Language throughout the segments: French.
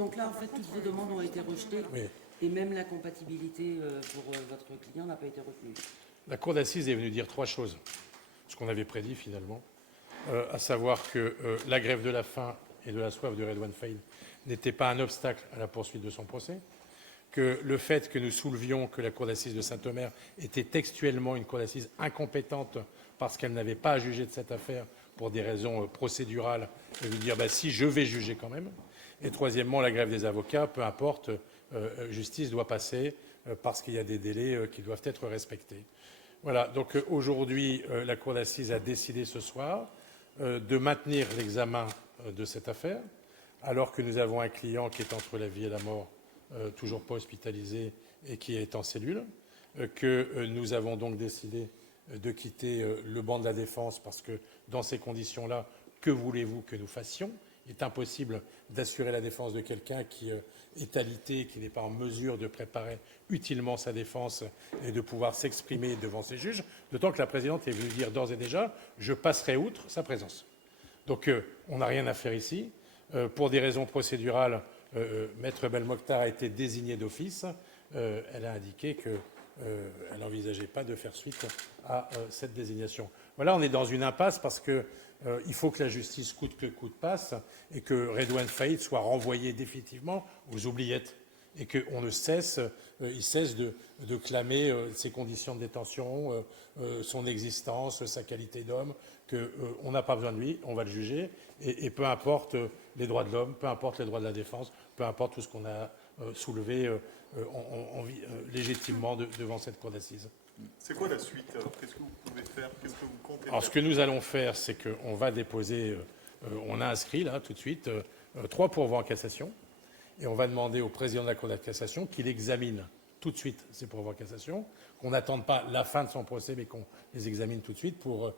Donc là, en fait, toutes vos demandes ont été rejetées. Oui. Et même la compatibilité pour votre client n'a pas été retenue. La Cour d'assises est venue dire 3 choses, ce qu'on avait prédit finalement, à savoir que la grève de la faim et de la soif de Redouane Faïd n'était pas un obstacle à la poursuite de son procès, que le fait que nous soulevions que la Cour d'assises de Saint-Omer était textuellement une Cour d'assises incompétente parce qu'elle n'avait pas à juger de cette affaire pour des raisons procédurales, et lui dire si je vais juger quand même. Et troisièmement, la grève des avocats, peu importe, justice doit passer parce qu'il y a des délais qui doivent être respectés. Voilà, donc aujourd'hui, la Cour d'assises a décidé ce soir de maintenir l'examen de cette affaire, alors que nous avons un client qui est entre la vie et la mort, toujours pas hospitalisé et qui est en cellule, que nous avons donc décidé de quitter le banc de la défense parce que dans ces conditions-là, que voulez-vous que nous fassions ? Il est impossible d'assurer la défense de quelqu'un qui est alité, qui n'est pas en mesure de préparer utilement sa défense et de pouvoir s'exprimer devant ses juges, d'autant que la présidente est venue dire d'ores et déjà « je passerai outre sa présence ». Donc on n'a rien à faire ici. Pour des raisons procédurales, Maître Belmokhtar a été désigné d'office. Elle a indiqué qu'elle n'envisageait pas de faire suite à cette désignation. Voilà, on est dans une impasse parce que il faut que la justice, coûte que coûte, passe et que Redouane Faïd soit renvoyé définitivement aux oubliettes et qu'on ne cesse, il cesse de clamer ses conditions de détention, son existence, sa qualité d'homme, qu'on n'a pas besoin de lui, on va le juger, et peu importe les droits de l'homme, peu importe les droits de la défense, peu importe tout ce qu'on a soulevé légitimement devant cette cour d'assises. C'est quoi la suite? Qu'est-ce que vous pouvez faire? Qu'est-ce que vous comptez faire? Alors, ce que nous allons faire, c'est qu'on va déposer, on a inscrit là tout de suite 3 pourvois en cassation, et on va demander au président de la Cour de cassation qu'il examine tout de suite ces pourvois en cassation, qu'on n'attende pas la fin de son procès, mais qu'on les examine tout de suite pour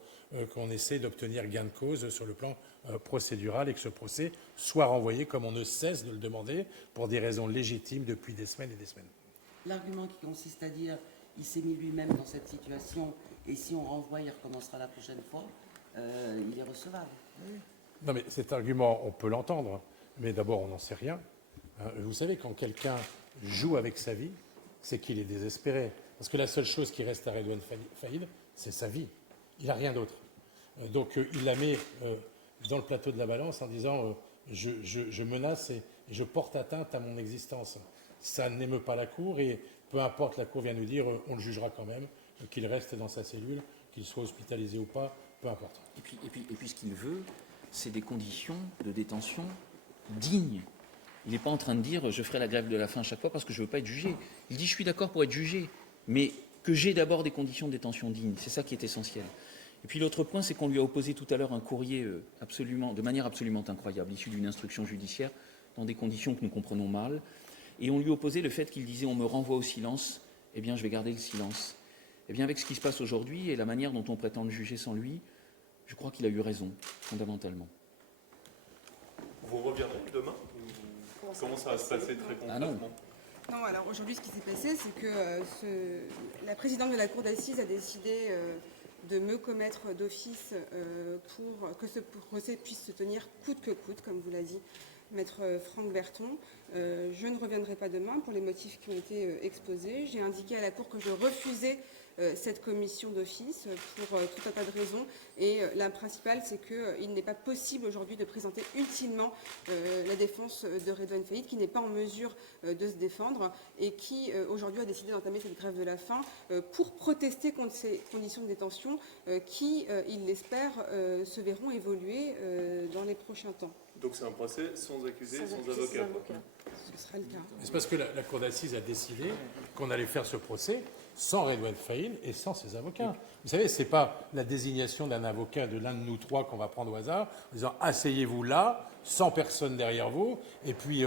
qu'on essaie d'obtenir gain de cause sur le plan procédural et que ce procès soit renvoyé, comme on ne cesse de le demander, pour des raisons légitimes depuis des semaines et des semaines. L'argument qui consiste à dire il s'est mis lui-même dans cette situation et si on renvoie, il recommencera la prochaine fois, il est recevable. Non, mais cet argument, on peut l'entendre, mais d'abord, on n'en sait rien. Vous savez, quand quelqu'un joue avec sa vie, c'est qu'il est désespéré. Parce que la seule chose qui reste à Redouane Faïd, c'est sa vie. Il n'a rien d'autre. Donc, il la met dans le plateau de la balance en disant je menace et je porte atteinte à mon existence. Ça n'émeut pas la Cour et peu importe, la Cour vient nous dire on le jugera quand même, qu'il reste dans sa cellule, qu'il soit hospitalisé ou pas, peu importe. Et puis ce qu'il veut, c'est des conditions de détention dignes. Il n'est pas en train de dire je ferai la grève de la faim à chaque fois parce que je ne veux pas être jugé. Il dit je suis d'accord pour être jugé, mais que j'ai d'abord des conditions de détention dignes. C'est ça qui est essentiel. Et puis l'autre point, c'est qu'on lui a opposé tout à l'heure un courrier de manière absolument incroyable, issu d'une instruction judiciaire, dans des conditions que nous comprenons mal. Et on lui opposait le fait qu'il disait on me renvoie au silence, eh bien je vais garder le silence. Eh bien avec ce qui se passe aujourd'hui et la manière dont on prétend le juger sans lui, je crois qu'il a eu raison, fondamentalement. Vous reviendrez demain? Comment ça va se passer très concrètement? Non, alors aujourd'hui, ce qui s'est passé, c'est que la présidente de la Cour d'assises a décidé de me commettre d'office pour que ce procès puisse se tenir coûte que coûte, comme vous l'a dit Maître Franck Berton. Je ne reviendrai pas demain pour les motifs qui ont été exposés. J'ai indiqué à la Cour que je refusais cette commission d'office pour tout un tas de raisons. Et la principale, c'est qu'il n'est pas possible aujourd'hui de présenter utilement la défense de Redouane Faïd, qui n'est pas en mesure de se défendre et qui aujourd'hui a décidé d'entamer cette grève de la faim pour protester contre ces conditions de détention qui, il l'espère, se verront évoluer dans les prochains temps. Donc c'est un procès sans accusé, sans avocat. Ce sera le cas. C'est parce que la Cour d'assises a décidé qu'on allait faire ce procès sans Redouane Faïd et sans ses avocats. Vous savez, ce n'est pas la désignation d'un avocat de l'un de nous trois qu'on va prendre au hasard, en disant asseyez-vous là, sans personne derrière vous, et puis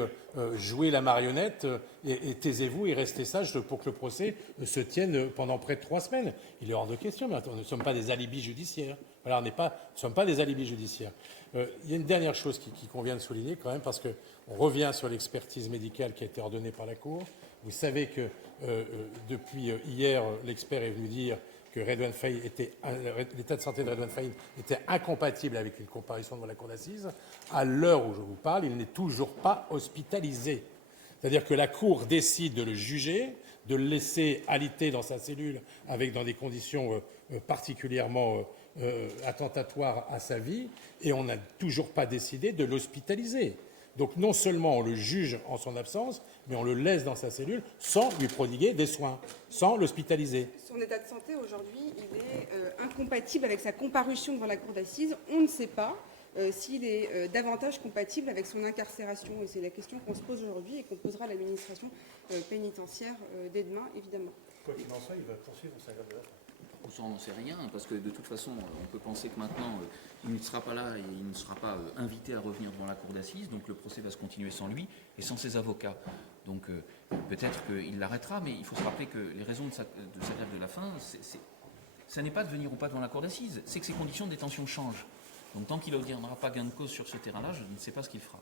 jouez la marionnette et taisez-vous et restez sage pour que le procès se tienne pendant près de 3 semaines. Il est hors de question, mais nous ne sommes pas des alibis judiciaires. Voilà, nous ne sommes pas des alibis judiciaires. Il y a une dernière chose qui convient de souligner quand même, parce qu'on revient sur l'expertise médicale qui a été ordonnée par la Cour. Vous savez que depuis hier, l'expert est venu dire que l'état de santé de Redouane Faïd était incompatible avec une comparution devant la cour d'assises, à l'heure où je vous parle, il n'est toujours pas hospitalisé. C'est-à-dire que la cour décide de le juger, de le laisser alité dans sa cellule dans des conditions particulièrement attentatoires à sa vie, et on n'a toujours pas décidé de l'hospitaliser. Donc non seulement on le juge en son absence, mais on le laisse dans sa cellule sans lui prodiguer des soins, sans l'hospitaliser. Son état de santé aujourd'hui, il est incompatible avec sa comparution devant la cour d'assises. On ne sait pas s'il est davantage compatible avec son incarcération. Et c'est la question qu'on se pose aujourd'hui et qu'on posera à l'administration pénitentiaire dès demain, évidemment. Quoi qu'il en soit, il va poursuivre sa grève de la faim. Ça, on n'en sait rien, parce que de toute façon, on peut penser que maintenant, il ne sera pas là et il ne sera pas invité à revenir devant la cour d'assises, donc le procès va se continuer sans lui et sans ses avocats. Donc peut-être qu'il l'arrêtera, mais il faut se rappeler que les raisons de sa grève de la faim, ça n'est pas de venir ou pas devant la cour d'assises, c'est que ses conditions de détention changent. Donc tant qu'il n'obtiendra pas gain de cause sur ce terrain-là, je ne sais pas ce qu'il fera.